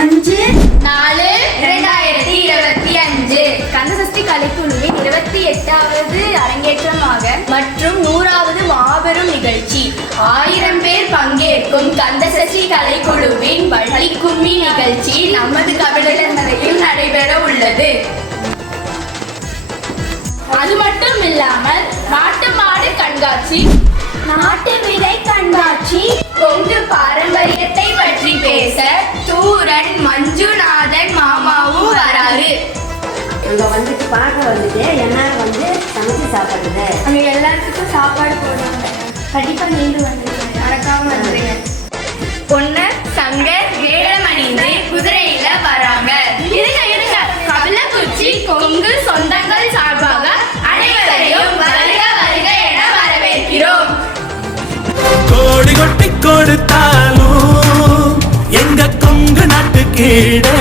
5/4/2025 கந்தசஷ்டி கலைக்குழுவின் 28வது அரங்கேற்றமாக மற்றும் 100வது மாபெரும் நிகழ்ச்சி 1000 பேர் பங்கேற்கும் கந்தசஷ்டி கலைக்குழுவின் வள்ளிக்கும்மி நிகழ்ச்சி நமது கபிலமலையில் நடைபெற உள்ளது. அது மட்டும் இல்லாமல் நாட்டு மாடு கண்காட்சி, நாட்டு விதை கண்காட்சி, கொங்கு பாரம்பரியத்தை பற்றி பேச தூரன் மஞ்சுநாதன் மாமாவும் வராரு. அங்கே வந்துட்டு பார்க்க வந்துட்டு எல்லாரும் வந்து சமைச்சு சாப்பிடுறது. அங்கே எல்லாத்துக்கும் சாப்பாடு போடுவாங்க. கண்டிப்பாக நீங்களும் வந்துருங்க, மறக்காம வந்துருங்க. பொண்ணு சங்க வேடமணிந்து குதிரையில வராங்க. இருங்க கபிலக்குச்சி கொங்கு சொந்தங்கள் சார்பாக அனைவரையும் வருக வருக என வரவேற்கிறோம். கோடி கொட்டி கொடுத்தாலும் எங்க கொங்கு நாட்டு கீழே